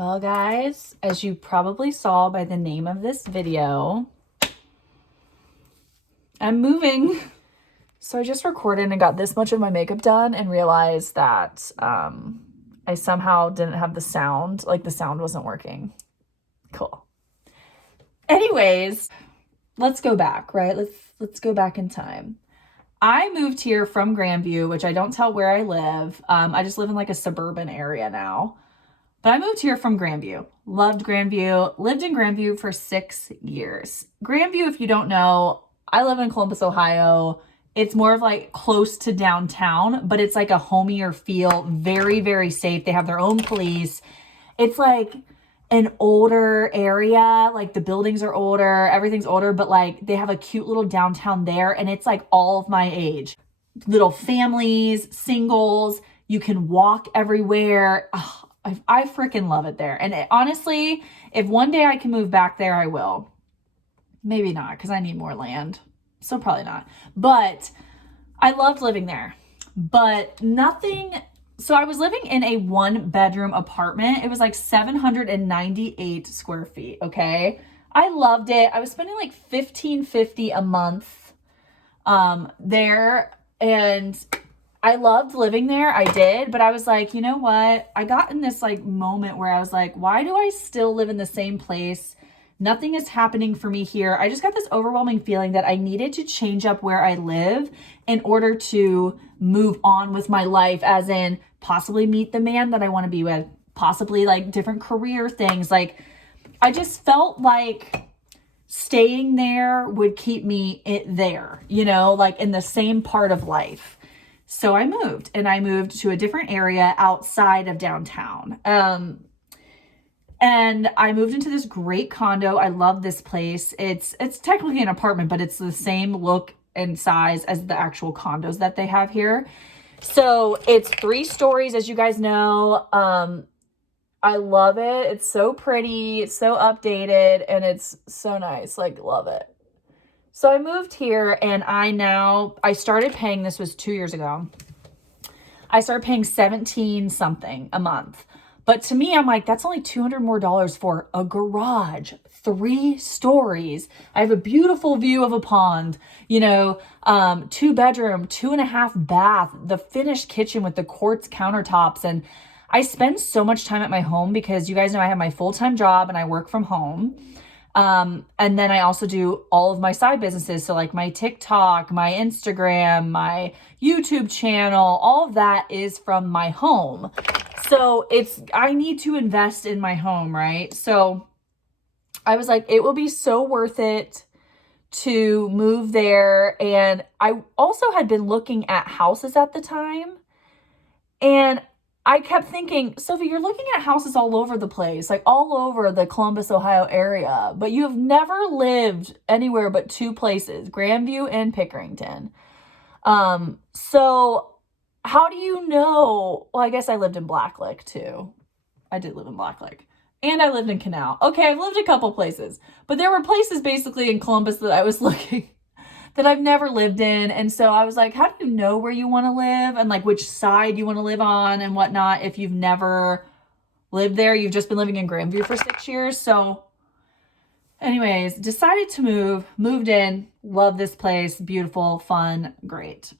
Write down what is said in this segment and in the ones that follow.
Well, guys, as you probably saw by the name of this video, I'm moving. So I just recorded and got this much of my makeup done and realized that I somehow didn't have the sound, like the sound wasn't working. Cool. Anyways, let's go back, right? Let's go back in time. I moved here from Grandview, which I don't tell where I live. I just live in like a suburban area now. But I moved here from Grandview. Loved Grandview. Lived in Grandview for 6 years. Grandview, if you don't know, I live in Columbus, Ohio. It's more of like close to downtown, but it's like a homier feel. Very, very safe. They have their own police. It's like an older area. Like the buildings are older. Everything's older, but like they have a cute little downtown there. And it's like all of my age. Little families, singles. You can walk everywhere. Oh, I freaking love it there. And honestly, if one day I can move back there, I will. Maybe not, because I need more land. So probably not. But I loved living there. But nothing... So I was living in a 1-bedroom apartment. It was like 798 square feet, okay? I loved it. I was spending like $1,550 a month there. And... I loved living there. I did. But I was like, you know what? I got in this like moment where I was like, why do I still live in the same place? Nothing is happening for me here. I just got this overwhelming feeling that I needed to change up where I live in order to move on with my life, as in possibly meet the man that I want to be with, possibly like different career things. Like I just felt like staying there would keep me there, you know, like in the same part of life. So I moved to a different area outside of downtown. And I moved into this great condo. I love this place. It's technically an apartment, but it's the same look and size as the actual condos that they have here. So it's 3 stories, as you guys know. I love it. It's so pretty, it's so updated, and it's so nice. Like, love it. So I moved here and I started paying, this was 2 years ago. I started paying 17 something a month. But to me, I'm like, that's only $200 more for a garage, 3 stories. I have a beautiful view of a pond, 2-bedroom, 2.5 bath, the finished kitchen with the quartz countertops. And I spend so much time at my home because you guys know I have my full-time job and I work from home. And then I also do all of my side businesses. So like my TikTok, my Instagram, my YouTube channel, all of that is from my home. So I need to invest in my home, right? So I was like, it will be so worth it to move there. And I also had been looking at houses at the time, and I kept thinking, Sophie, you're looking at houses all over the place, like all over the Columbus, Ohio area, but you have never lived anywhere but 2 places, Grandview and Pickerington. So how do you know? Well, I guess I lived in Blacklick too. I did live in Blacklick. And I lived in Canal. Okay, I've lived a couple places, but there were places basically in Columbus that I was looking that I've never lived in. And so I was like, how do you know where you want to live and like which side you want to live on and whatnot if you've never lived there? You've just been living in Grandview for 6 years. So anyways, decided to moved in, love this place, beautiful, fun, great.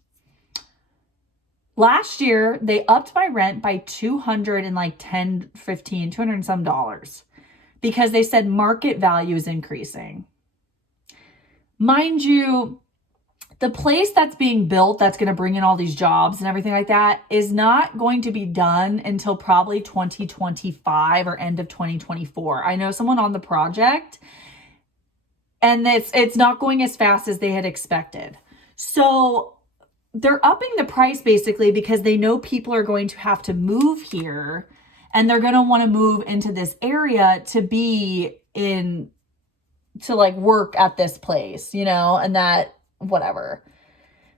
Last year, they upped my rent by $210, $15, $200 and some dollars because they said market value is increasing. Mind you, the place that's being built that's going to bring in all these jobs and everything like that is not going to be done until probably 2025 or end of 2024. I know someone on the project, and it's not going as fast as they had expected. So they're upping the price basically because they know people are going to have to move here, and they're going to want to move into this area to like work at this place, and that whatever.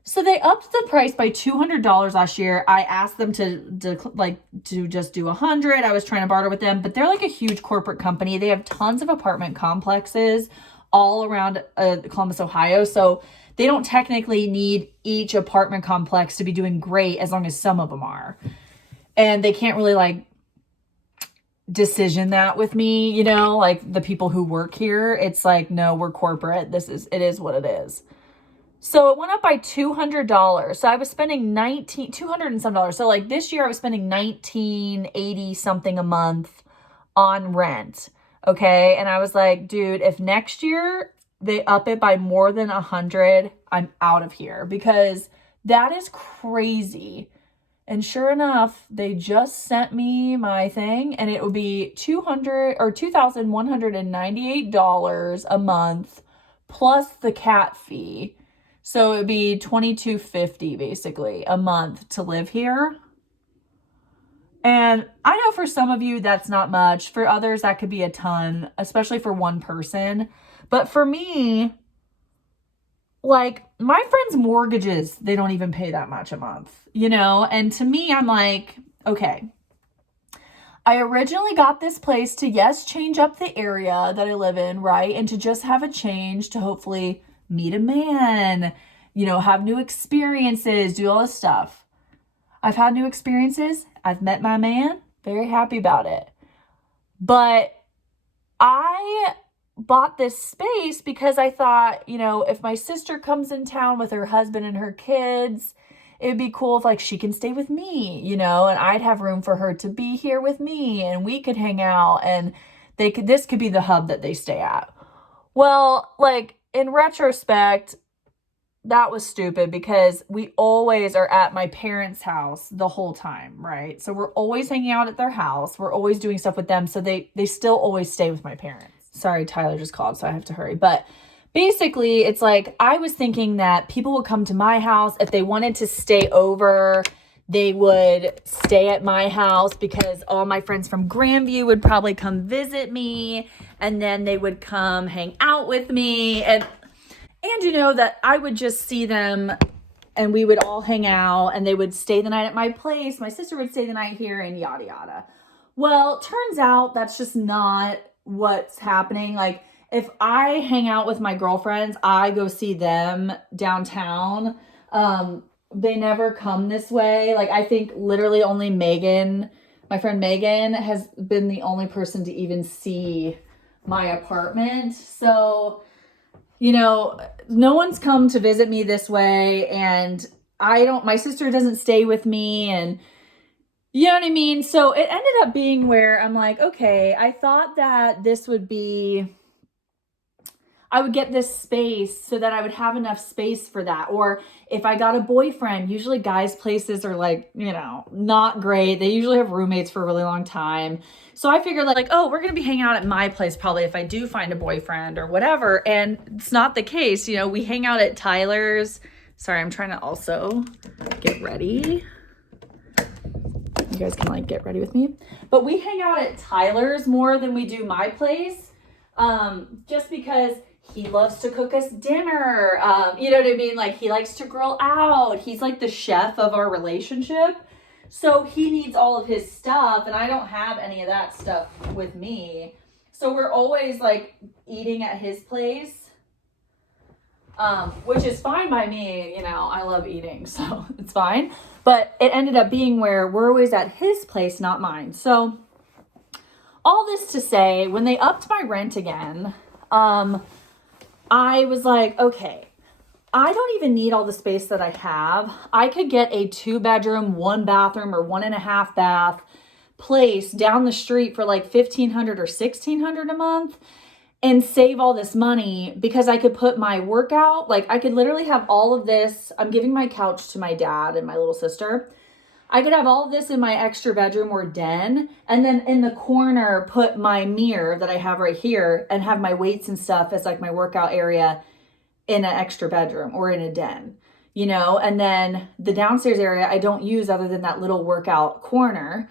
So they upped the price by $200 last year. I asked them to just do 100. I was trying to barter with them, but they're like a huge corporate company. They have tons of apartment complexes all around Columbus, Ohio. So they don't technically need each apartment complex to be doing great as long as some of them are. And they can't really like decision that with me, you know, like the people who work here. It's like, no, we're corporate. It is what it is. So it went up by $200. So I was spending 200 and some dollars. So like this year I was spending 1980 something a month on rent. Okay. And I was like, dude, if next year they up it by more than 100, I'm out of here, because that is crazy. And sure enough, they just sent me my thing, and it would be $2,198 a month plus the cat fee. So it would be $2,250 basically a month to live here. And I know for some of you that's not much. For others, that could be a ton, especially for one person. But for me, like my friends' mortgages, they don't even pay that much a month, you know? And to me, I'm like, okay, I originally got this place to, yes, change up the area that I live in, right? And to just have a change to hopefully meet a man, you know, have new experiences, do all this stuff. I've had new experiences. I've met my man. Very happy about it. But I bought this space because I thought, you know, if my sister comes in town with her husband and her kids, it'd be cool if like she can stay with me, you know, and I'd have room for her to be here with me and we could hang out, and this could be the hub that they stay at. Well, like in retrospect, that was stupid, because we always are at my parents' house the whole time, right? So we're always hanging out at their house. We're always doing stuff with them. So they still always stay with my parents. Sorry, Tyler just called, so I have to hurry. But basically, it's like I was thinking that people would come to my house. If they wanted to stay over, they would stay at my house, because all my friends from Grandview would probably come visit me, and then they would come hang out with me. And you know, that I would just see them and we would all hang out, and they would stay the night at my place. My sister would stay the night here, and yada, yada. Well, turns out that's just not what's happening. Like if I hang out with my girlfriends, I go see them downtown. They never come this way. Like I think literally only Megan, my friend Megan, has been the only person to even see my apartment. So, you know, no one's come to visit me this way, and my sister doesn't stay with me, and you know what I mean? So it ended up being where I'm like, okay, I thought that I would get this space so that I would have enough space for that. Or if I got a boyfriend, usually guys' places are like, you know, not great. They usually have roommates for a really long time. So I figured like, oh, we're going to be hanging out at my place probably if I do find a boyfriend or whatever. And it's not the case. You know, we hang out at Tyler's. Sorry, I'm trying to also get ready. You guys can like get ready with me. But we hang out at Tyler's more than we do my place. Just because he loves to cook us dinner. You know what I mean? Like he likes to grill out. He's like the chef of our relationship. So he needs all of his stuff, and I don't have any of that stuff with me. So we're always like eating at his place, which is fine by me. You know, I love eating, so it's fine. But it ended up being where we're always at his place, not mine. So all this to say, when they upped my rent again, I was like, okay, I don't even need all the space that I have. I could get a 2-bedroom, 1-bathroom, or 1.5 bath place down the street for like $1,500 or $1,600 a month and save all this money, because I could put my workout, like I could literally have all of this. I'm giving my couch to my dad and my little sister. I could have all of this in my extra bedroom or den, and then in the corner put my mirror that I have right here and have my weights and stuff as like my workout area in an extra bedroom or in a den, you know. And then the downstairs area I don't use other than that little workout corner,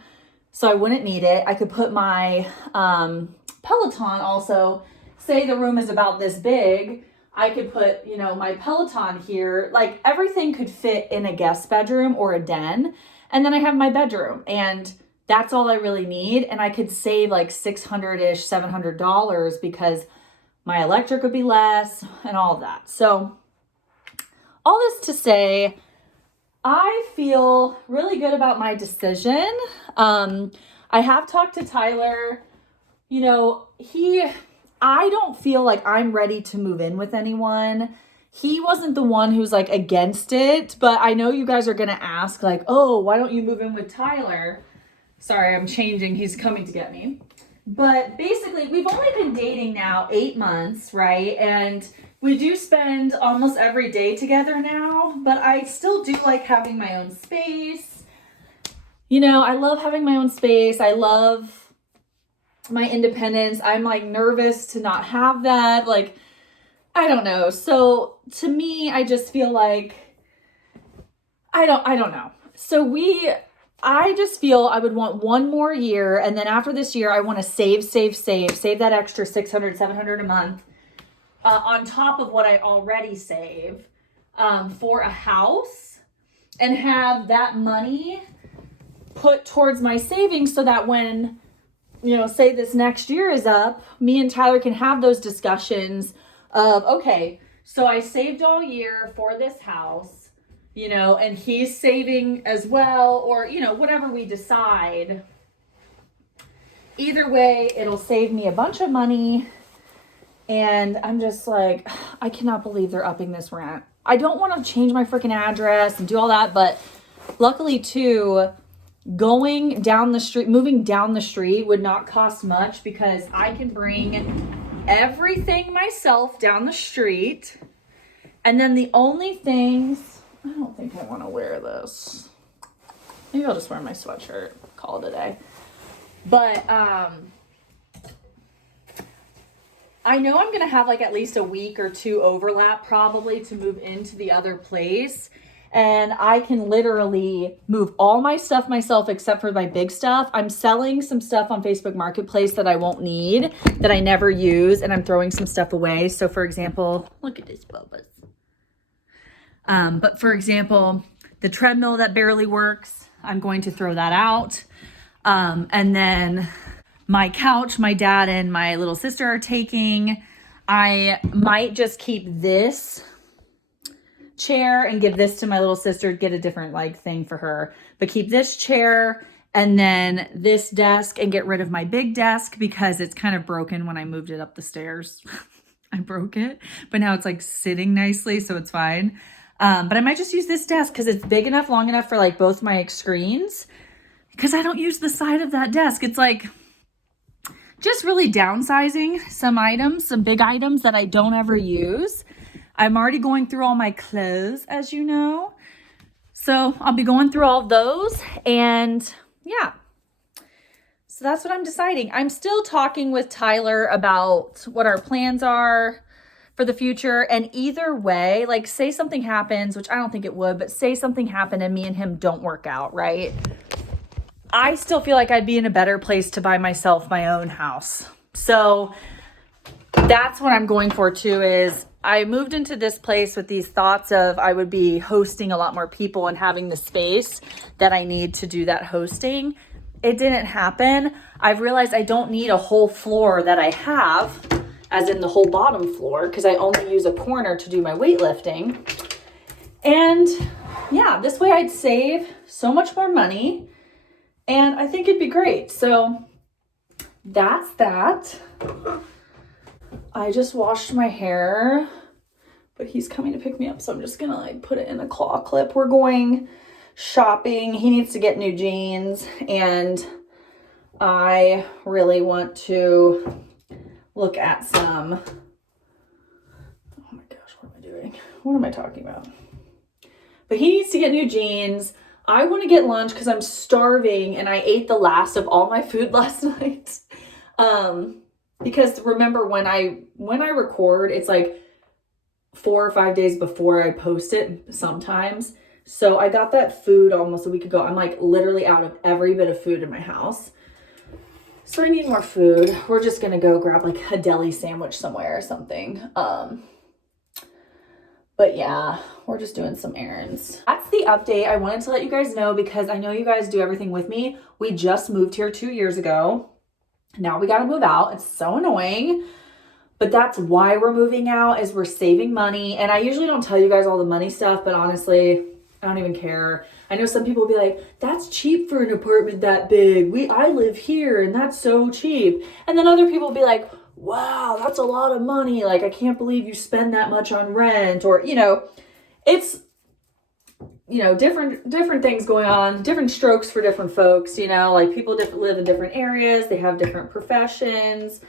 so I wouldn't need it. I could put my Peloton also. Say the room is about this big, I could put, you know, my Peloton here. Like everything could fit in a guest bedroom or a den. And then I have my bedroom, and that's all I really need. And I could save like $600-ish, $700 because my electric would be less and all of that. So all this to say, I feel really good about my decision. I have talked to Tyler. You know, I don't feel like I'm ready to move in with anyone. He wasn't the one who's like against it, but I know you guys are going to ask like, oh, why don't you move in with Tyler? Sorry, I'm changing. He's coming to get me. But basically, we've only been dating now 8 months, right? And we do spend almost every day together now, but I still do like having my own space. You know, I love having my own space. I love my independence. I'm like nervous to not have that. Like, I don't know. So to me, I just feel like, I don't know. So I just feel I would want 1 more year. And then after this year, I want to save that extra $600, $700 a month on top of what I already save for a house, and have that money put towards my savings so that when, you know, say this next year is up, me and Tyler can have those discussions of, okay, so I saved all year for this house, you know, and he's saving as well, or, you know, whatever we decide. Either way, it'll save me a bunch of money. And I'm just like, I cannot believe they're upping this rent. I don't want to change my freaking address and do all that, but luckily too, moving down the street would not cost much because I can bring everything myself down the street. And then the only things, I don't think I want to wear this. Maybe I'll just wear my sweatshirt, call it a day. But I know I'm going to have like at least a week or 2 overlap probably to move into the other place. And I can literally move all my stuff myself except for my big stuff. I'm selling some stuff on Facebook Marketplace that I won't need, that I never use, and I'm throwing some stuff away. So for example, look at this, Bubba's. But for example, the treadmill that barely works, I'm going to throw that out. And then my couch, my dad and my little sister are taking. I might just keep this chair and give this to my little sister, get a different like thing for her, but keep this chair and then this desk and get rid of my big desk because it's kind of broken when I moved it up the stairs. I broke it, but now it's like sitting nicely, so it's fine. But I might just use this desk because it's big enough, long enough for like both my screens, because I don't use the side of that desk. It's like just really downsizing some items, some big items that I don't ever use. I'm already going through all my clothes, as you know. So I'll be going through all those, and yeah. So that's what I'm deciding. I'm still talking with Tyler about what our plans are for the future. And either way, like say something happens, which I don't think it would, but say something happened and me and him don't work out, right? I still feel like I'd be in a better place to buy myself my own house. So that's what I'm going for too, is I moved into this place with these thoughts of I would be hosting a lot more people and having the space that I need to do that hosting. It didn't happen. I've realized I don't need a whole floor that I have, as in the whole bottom floor, because I only use a corner to do my weightlifting. And yeah, this way I'd save so much more money. And I think it'd be great. So that's that. I just washed my hair, but he's coming to pick me up. So I'm just going to like put it in a claw clip. We're going shopping. He needs to get new jeans. And I really want to look at some, oh my gosh, what am I doing? What am I talking about? But he needs to get new jeans. I want to get lunch because I'm starving and I ate the last of all my food last night. Because remember when I record, it's like 4 or 5 days before I post it sometimes. So I got that food almost a week ago. I'm like literally out of every bit of food in my house. So I need more food. We're just going to go grab like a deli sandwich somewhere or something. But yeah, we're just doing some errands. That's the update. I wanted to let you guys know because I know you guys do everything with me. We just moved here 2 years ago. Now we got to move out. It's so annoying. But that's why we're moving out, is we're saving money. And I usually don't tell you guys all the money stuff, but honestly, I don't even care. I know some people will be like, that's cheap for an apartment that big. I live here and that's so cheap. And then other people will be like, wow, that's a lot of money. Like, I can't believe you spend that much on rent. Or, you know, it's, you know, different things going on, different strokes for different folks, you know, like people live in different areas. They have different professions.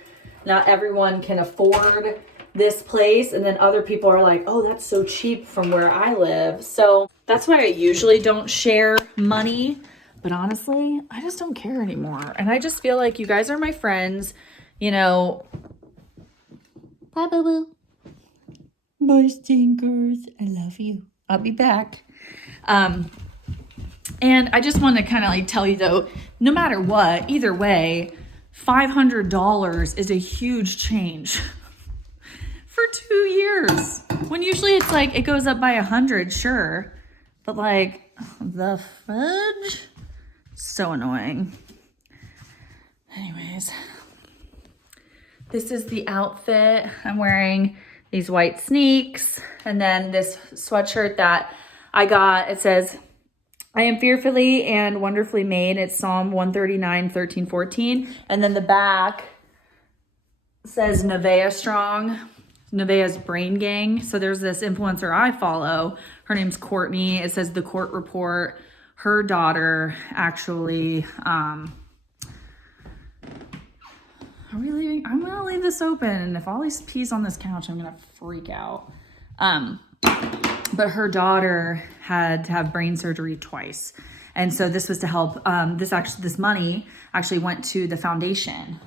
Not everyone can afford this place, and then other people are like, oh, that's so cheap from where I live. So that's why I usually don't share money, but honestly, I just don't care anymore. And I just feel like you guys are my friends, you know. Bye, boo boo. My stinkers, I love you. I'll be back. And I just want to kind of like tell you though, no matter what, either way, $500 is a huge change for 2 years. When usually it's like, it goes up by 100, sure. But like, the fudge? So annoying. Anyways, this is the outfit. I'm wearing these white sneaks and then this sweatshirt that I got. It says, I am fearfully and wonderfully made. It's Psalm 139, 13, 14. And then the back says Nevaeh Strong. Nevaeh's Brain Gang. So there's this influencer I follow. Her name's Courtney. It says The Court Report. Her daughter actually, are we leaving? I'm gonna leave this open. And if Ollie's pees on this couch, I'm gonna freak out. But her daughter had to have brain surgery twice. And so this was to help, this money actually went to the foundation.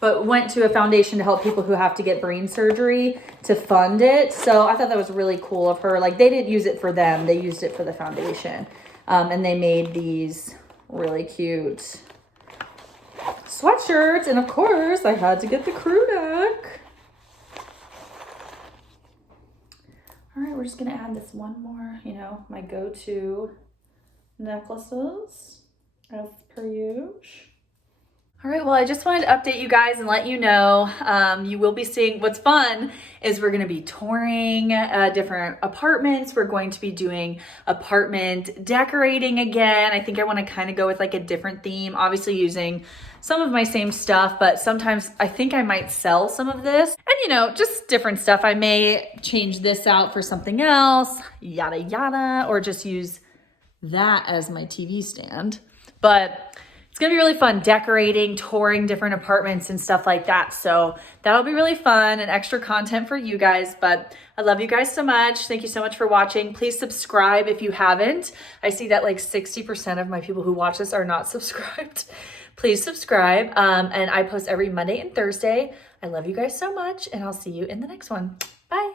But went to a foundation to help people who have to get brain surgery to fund it. So I thought that was really cool of her. Like, they didn't use it for them. They used it for the foundation. And they made these really cute sweatshirts. And of course, I had to get the crew neck. All right, we're just gonna add this one more, you know, my go-to necklaces as per usual. All right, well, I just wanted to update you guys and let you know you will be seeing, what's fun is we're gonna be touring different apartments. We're going to be doing apartment decorating again. I think I wanna kind of go with like a different theme, obviously using some of my same stuff, but sometimes I think I might sell some of this and, you know, just different stuff. I may change this out for something else, yada, yada, or just use that as my TV stand. But it's gonna be really fun decorating, touring different apartments and stuff like that. So that'll be really fun and extra content for you guys. But I love you guys so much. Thank you so much for watching. Please subscribe if you haven't. I see that like 60% of my people who watch this are not subscribed. Please subscribe. And I post every Monday and Thursday. I love you guys so much and I'll see you in the next one. Bye.